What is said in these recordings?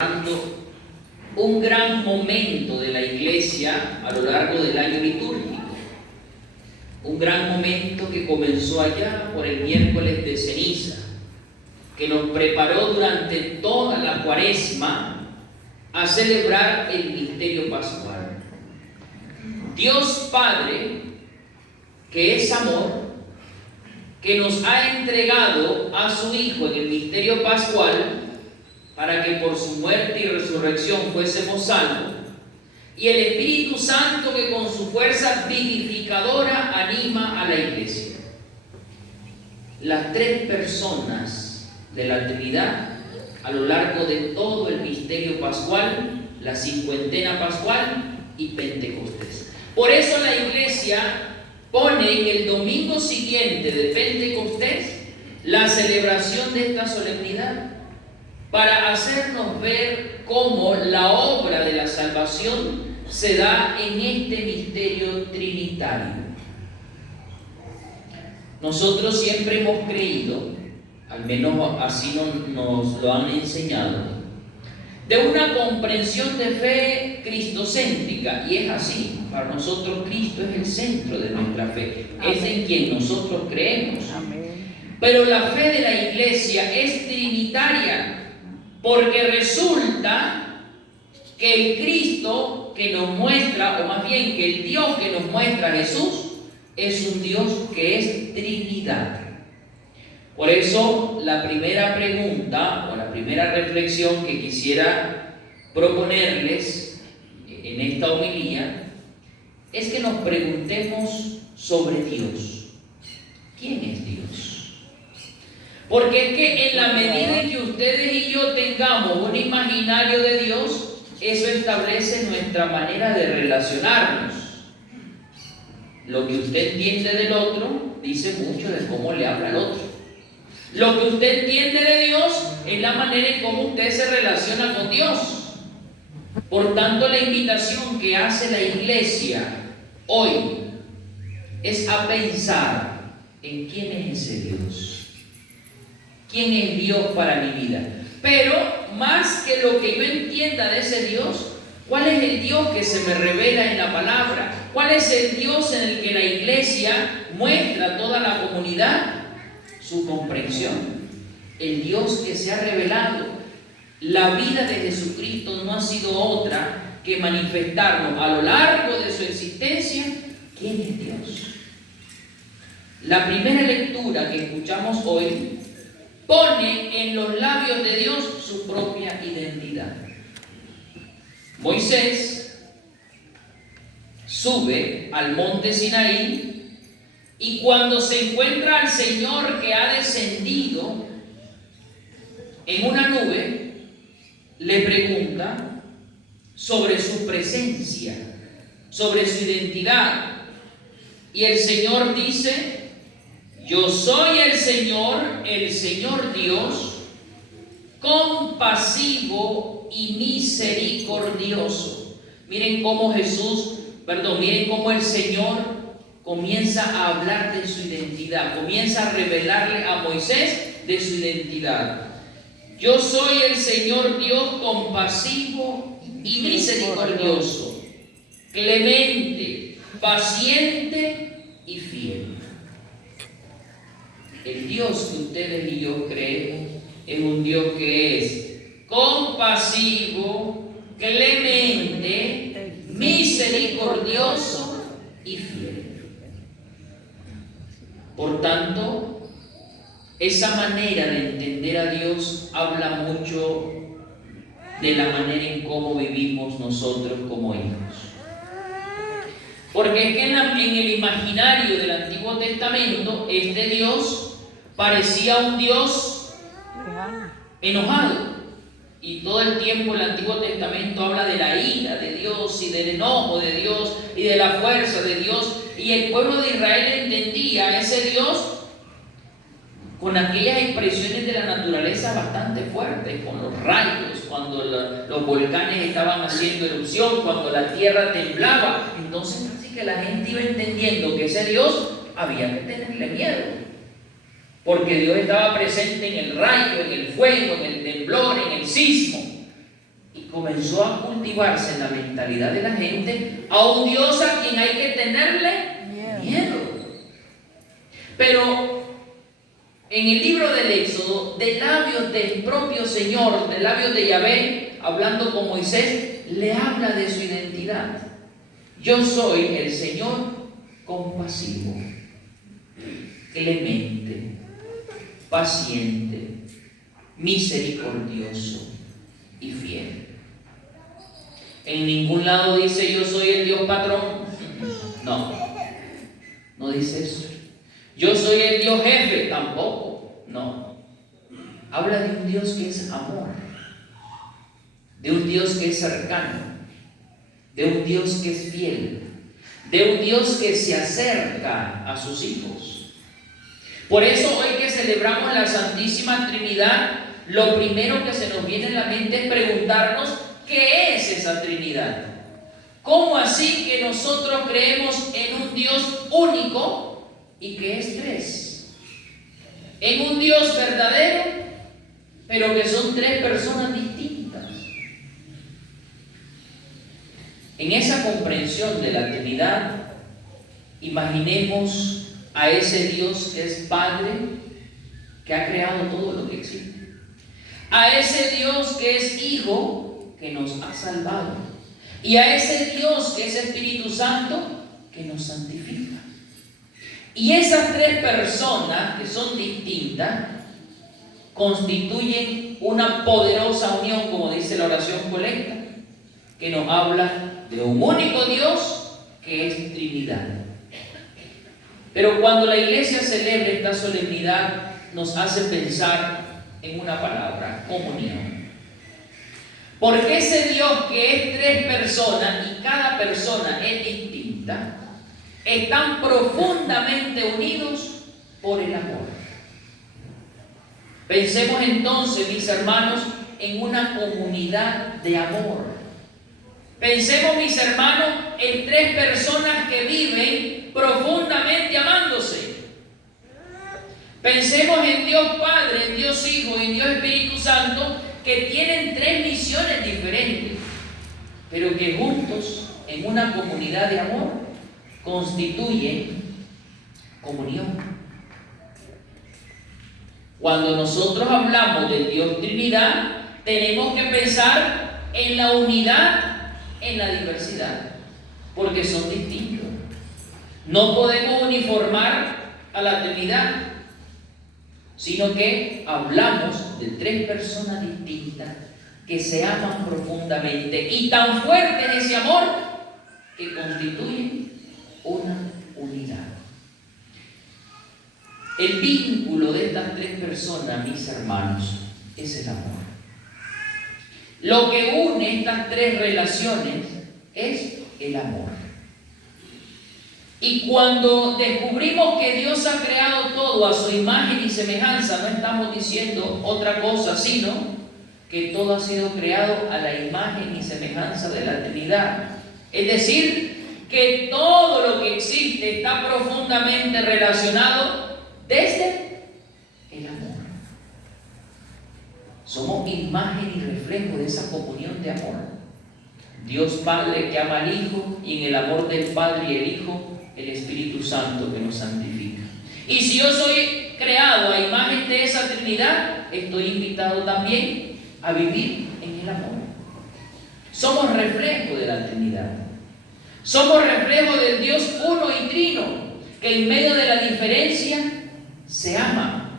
Un gran momento de la iglesia a lo largo del año litúrgico. Un gran momento que comenzó allá por el miércoles de ceniza, que nos preparó durante toda la Cuaresma a celebrar el misterio pascual. Dios Padre, que es amor, que nos ha entregado a su Hijo en el misterio pascual para que por su muerte y resurrección fuésemos salvos, y el Espíritu Santo que con su fuerza vivificadora anima a la iglesia. Las tres personas de la Trinidad a lo largo de todo el misterio pascual, la cincuentena pascual y Pentecostés. Por eso la iglesia pone en el domingo siguiente de Pentecostés la celebración de esta solemnidad, para hacernos ver cómo la obra de la salvación se da en este misterio trinitario. Nosotros siempre hemos creído, al menos así nos lo han enseñado, de una comprensión de fe cristocéntrica, y es así. Para nosotros Cristo es el centro de nuestra fe, es en quien nosotros creemos. Pero la fe de la iglesia es trinitaria, porque resulta que el Cristo que nos muestra, o más bien que el Dios que nos muestra a Jesús, es un Dios que es Trinidad. Por eso la primera pregunta o la primera reflexión que quisiera proponerles en esta homilía es que nos preguntemos sobre Dios. ¿Quién es Dios? Porque es que en la medida en que ustedes y yo tengamos un imaginario de Dios, eso establece nuestra manera de relacionarnos. Lo que usted entiende del otro dice mucho de cómo le habla al otro. Lo que usted entiende de Dios es la manera en cómo usted se relaciona con Dios. Por tanto, la invitación que hace la iglesia hoy es a pensar en quién es ese Dios. ¿Quién es Dios para mi vida? Pero más que lo que yo entienda de ese Dios, ¿cuál es el Dios que se me revela en la palabra? ¿Cuál es el Dios en el que la iglesia muestra a toda la comunidad su comprensión? El Dios que se ha revelado. La vida de Jesucristo no ha sido otra que manifestarnos a lo largo de su existencia quién es Dios. La primera lectura que escuchamos hoy pone en los labios de Dios su propia identidad. Moisés sube al monte Sinaí y cuando se encuentra al Señor que ha descendido en una nube, le pregunta sobre su presencia, sobre su identidad. Y el Señor dice: yo soy el Señor Dios, compasivo y misericordioso. Miren cómo miren cómo el Señor comienza a hablar de su identidad, comienza a revelarle a Moisés de su identidad. Yo soy el Señor Dios, compasivo y misericordioso, clemente, paciente y fiel. El Dios que ustedes y yo creemos es un Dios que es compasivo, clemente, misericordioso y fiel. Por tanto, esa manera de entender a Dios habla mucho de la manera en cómo vivimos nosotros como hijos. Porque es que en el imaginario del Antiguo Testamento, este Dios parecía un Dios enojado. Y todo el tiempo el Antiguo Testamento habla de la ira de Dios y del enojo de Dios y de la fuerza de Dios. Y el pueblo de Israel entendía a ese Dios con aquellas expresiones de la naturaleza bastante fuertes, con los rayos, cuando los volcanes estaban haciendo erupción, cuando la tierra temblaba. Entonces así que la gente iba entendiendo que ese Dios había que tenerle miedo, porque Dios estaba presente en el rayo, en el fuego, en el temblor, en el sismo. comenzó a cultivarse en la mentalidad de la gente a un Dios a quien hay que tenerle miedo. Pero en el libro del Éxodo, de labios del propio Señor, de labios de Yahvé, hablando con Moisés, le habla de su identidad. Yo soy el Señor compasivo, clemente, paciente, misericordioso y fiel. En ningún lado dice yo soy el Dios patrón. No dice eso. Yo soy el Dios jefe, tampoco. No. Habla de un Dios que es amor, de un Dios que es cercano, de un Dios que es fiel, de un Dios que se acerca a sus hijos. Por eso hoy que celebramos la Santísima Trinidad, lo primero que se nos viene en la mente es preguntarnos ¿qué es esa Trinidad? ¿Cómo así que nosotros creemos en un Dios único y que es tres? En un Dios verdadero, pero que son tres personas distintas. En esa comprensión de la Trinidad, imaginemos a ese Dios que es Padre, que ha creado todo lo que existe. A ese Dios que es Hijo, que nos ha salvado. Y a ese Dios que es Espíritu Santo, que nos santifica. Y esas tres personas, que son distintas, constituyen una poderosa unión, como dice la oración colecta, que nos habla de un único Dios que es Trinidad. Pero cuando la Iglesia celebra esta solemnidad, nos hace pensar en una palabra: comunión. Porque ese Dios que es tres personas y cada persona es distinta, están profundamente unidos por el amor. Pensemos entonces, mis hermanos, en una comunidad de amor. Pensemos, mis hermanos, en tres personas que viven profundamente amándose. Pensemos en Dios Padre, en Dios Hijo y en Dios Espíritu Santo, que tienen tres misiones diferentes, pero que juntos, en una comunidad de amor, constituyen comunión. Cuando nosotros hablamos de Dios Trinidad, tenemos que pensar en la unidad, en la diversidad, porque son distintos. No podemos uniformar a la Trinidad, sino que hablamos de tres personas distintas que se aman profundamente, y tan fuerte es ese amor que constituyen una unidad. El vínculo de estas tres personas, mis hermanos, es el amor. Lo que une estas tres relaciones es el amor. Y cuando descubrimos que Dios ha creado todo a su imagen y semejanza, no estamos diciendo otra cosa, sino que todo ha sido creado a la imagen y semejanza de la Trinidad. Es decir, que todo lo que existe está profundamente relacionado desde el amor. Somos imagen y reflejo de esa comunión de amor. Dios Padre que ama al Hijo, y en el amor del Padre y el Hijo, el Espíritu Santo que nos santifica. Y si yo soy creado a imagen de esa Trinidad, estoy invitado también a vivir en el amor. Somos reflejo de la Trinidad. Somos reflejo del Dios uno y trino, que en medio de la diferencia se ama,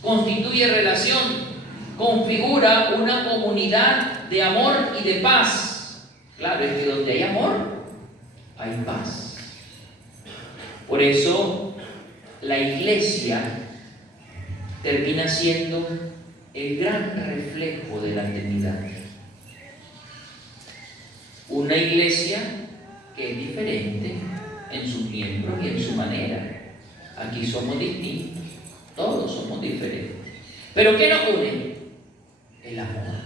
constituye relación, configura una comunidad de amor y de paz. Claro, es que donde hay amor, hay paz. Por eso la Iglesia termina siendo el gran reflejo de la Trinidad. Una Iglesia que es diferente en sus miembros y en su manera. Aquí somos distintos, todos somos diferentes. ¿Pero qué nos une? El amor.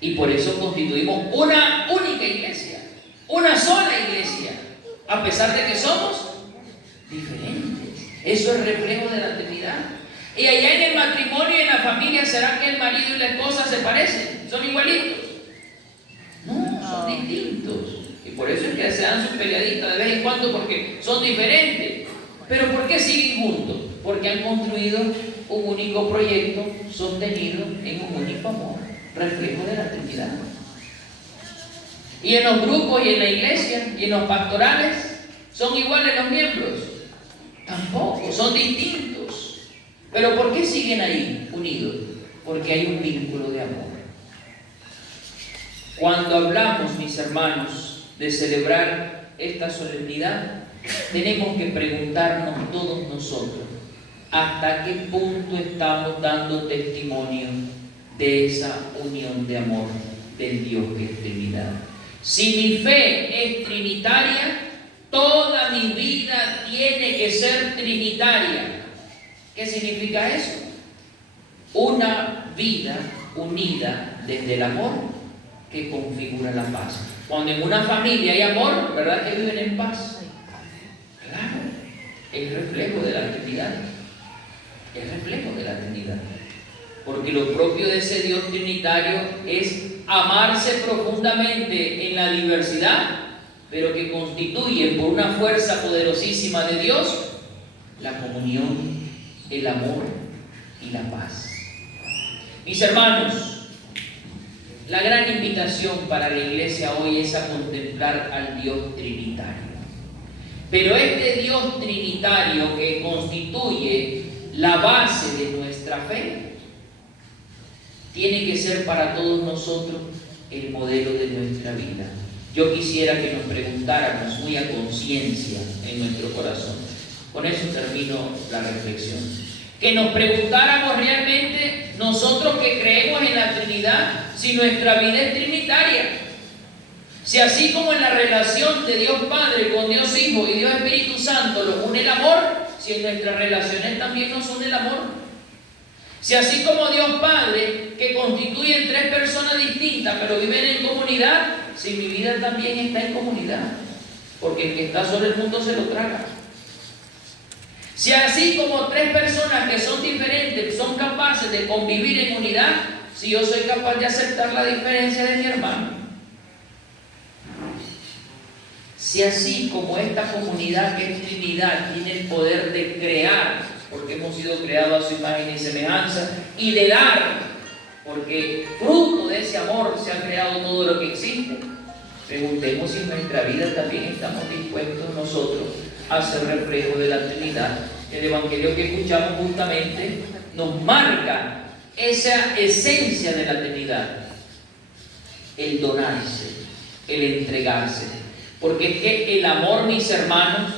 Y por eso constituimos una única iglesia, una sola iglesia, a pesar de que somos diferentes. Eso es reflejo de la Trinidad. Y allá en el matrimonio y en la familia, ¿será que el marido y la esposa se parecen? ¿Son igualitos? eso es que se dan sus peleaditas de vez en cuando, porque son diferentes. Pero ¿por qué siguen juntos? Porque han construido un único proyecto sostenido en un único amor, reflejo de la Trinidad. Y en los grupos y en la iglesia y en los pastorales, ¿son iguales los miembros? Tampoco, son distintos. ¿Pero por qué siguen ahí unidos? Porque hay un vínculo de amor. Cuando hablamos, mis hermanos, de celebrar esta solemnidad, tenemos que preguntarnos todos nosotros, ¿hasta qué punto estamos dando testimonio de esa unión de amor del Dios que es Trinidad? Si mi fe es trinitaria, toda mi vida tiene que ser trinitaria. ¿Qué significa eso? Una vida unida desde el amor que configura la paz. Cuando en una familia hay amor, ¿verdad que viven en paz? Claro, es reflejo de la Trinidad. Es reflejo de la Trinidad. Porque lo propio de ese Dios trinitario es amarse profundamente en la diversidad, pero que constituye por una fuerza poderosísima de Dios la comunión, el amor y la paz. Mis hermanos, la gran invitación para la iglesia hoy es a contemplar al Dios trinitario. Pero este Dios trinitario que constituye la base de nuestra fe, tiene que ser para todos nosotros el modelo de nuestra vida. Yo quisiera que nos preguntáramos muy a conciencia en nuestro corazón. Con eso termino la reflexión. Que nos preguntáramos realmente, nosotros que creemos en la Trinidad, si nuestra vida es trinitaria. Si así como en la relación de Dios Padre con Dios Hijo y Dios Espíritu Santo los une el amor, si en nuestras relaciones también nos une el amor. Si así como Dios Padre, que constituyen tres personas distintas, pero viven en comunidad, si mi vida también está en comunidad, porque el que está sobre el mundo se lo traga. Si así como tres personas que son diferentes son capaces de convivir en unidad, si yo soy capaz de aceptar la diferencia de mi hermano. Si así como esta comunidad que es Trinidad tiene el poder de crear, porque hemos sido creados a su imagen y semejanza, y de dar, porque fruto de ese amor se ha creado todo lo que existe, preguntemos si en nuestra vida también estamos dispuestos nosotros a ser reflejo de la Trinidad. El Evangelio que escuchamos justamente nos marca esa esencia de la Trinidad, el donarse, el entregarse, porque es que el amor, mis hermanos,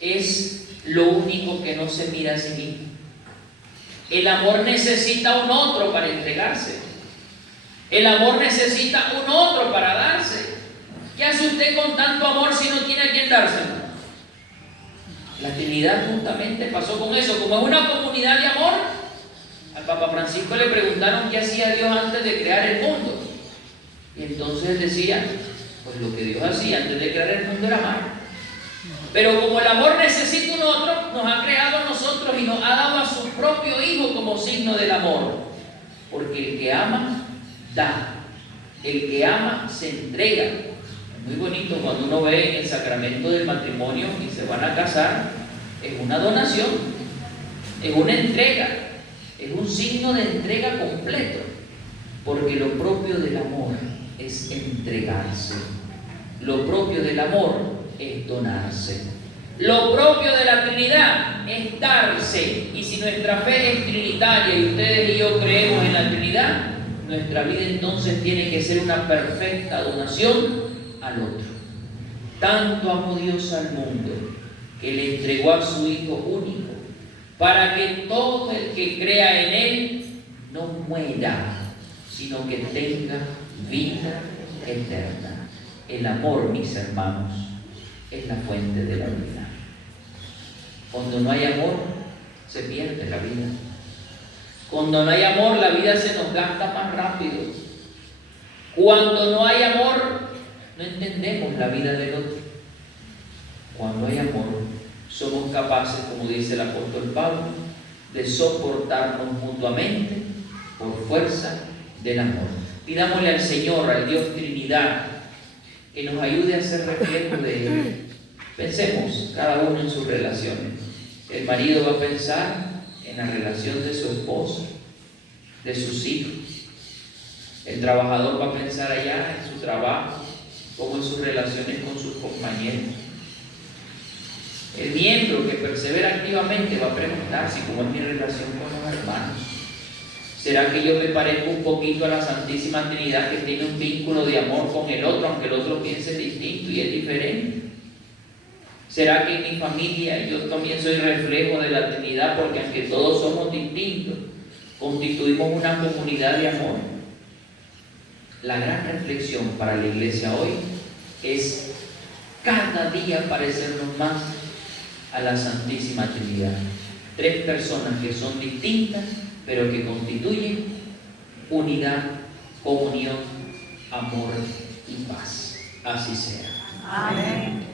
es lo único que no se mira a sí mismo. El amor necesita un otro para entregarse. El amor necesita un otro para darse. ¿Qué hace usted con tanto amor si no tiene a quien dárselo? La Trinidad justamente pasó con eso. Como es una comunidad de amor, al Papa Francisco le preguntaron qué hacía Dios antes de crear el mundo. Y entonces él decía, pues lo que Dios hacía antes de crear el mundo era amar. Pero como el amor necesita un otro, nos ha creado a nosotros y nos ha dado a su propio Hijo como signo del amor. Porque el que ama, da. El que ama, se entrega. Es muy bonito cuando uno ve en el sacramento del matrimonio y se van a casar, es una donación, es una entrega, es un signo de entrega completo. Porque lo propio del amor es entregarse. Lo propio del amor es donarse. Lo propio de la Trinidad es darse. Y si nuestra fe es trinitaria y ustedes y yo creemos en la Trinidad, nuestra vida entonces tiene que ser una perfecta donación al otro. Tanto amó Dios al mundo que le entregó a su Hijo único, para que todo el que crea en Él no muera, sino que tenga vida eterna. El amor, mis hermanos, es la fuente de la vida. Cuando no hay amor, se pierde la vida. Cuando no hay amor, la vida se nos gasta más rápido. Cuando no hay amor, no entendemos la vida del otro. Cuando hay amor, somos capaces, como dice el apóstol Pablo, de soportarnos mutuamente por fuerza del amor. Pidámosle al Señor, al Dios Trinidad, que nos ayude a ser reflejo de Él. Pensemos cada uno en sus relaciones. El marido va a pensar en la relación de su esposa, de sus hijos. El trabajador va a pensar allá en su trabajo, como en sus relaciones con sus compañeros. El miembro que persevera activamente va a preguntarse cómo es mi relación con los hermanos. ¿Será que yo me parezco un poquito a la Santísima Trinidad, que tiene un vínculo de amor con el otro, aunque el otro piense distinto y es diferente? ¿Será que en mi familia yo también soy reflejo de la Trinidad, porque aunque todos somos distintos, constituimos una comunidad de amor? La gran reflexión para la iglesia hoy es cada día parecernos más a la Santísima Trinidad. Tres personas que son distintas, pero que constituyen unidad, comunión, amor y paz. Así sea. Amén.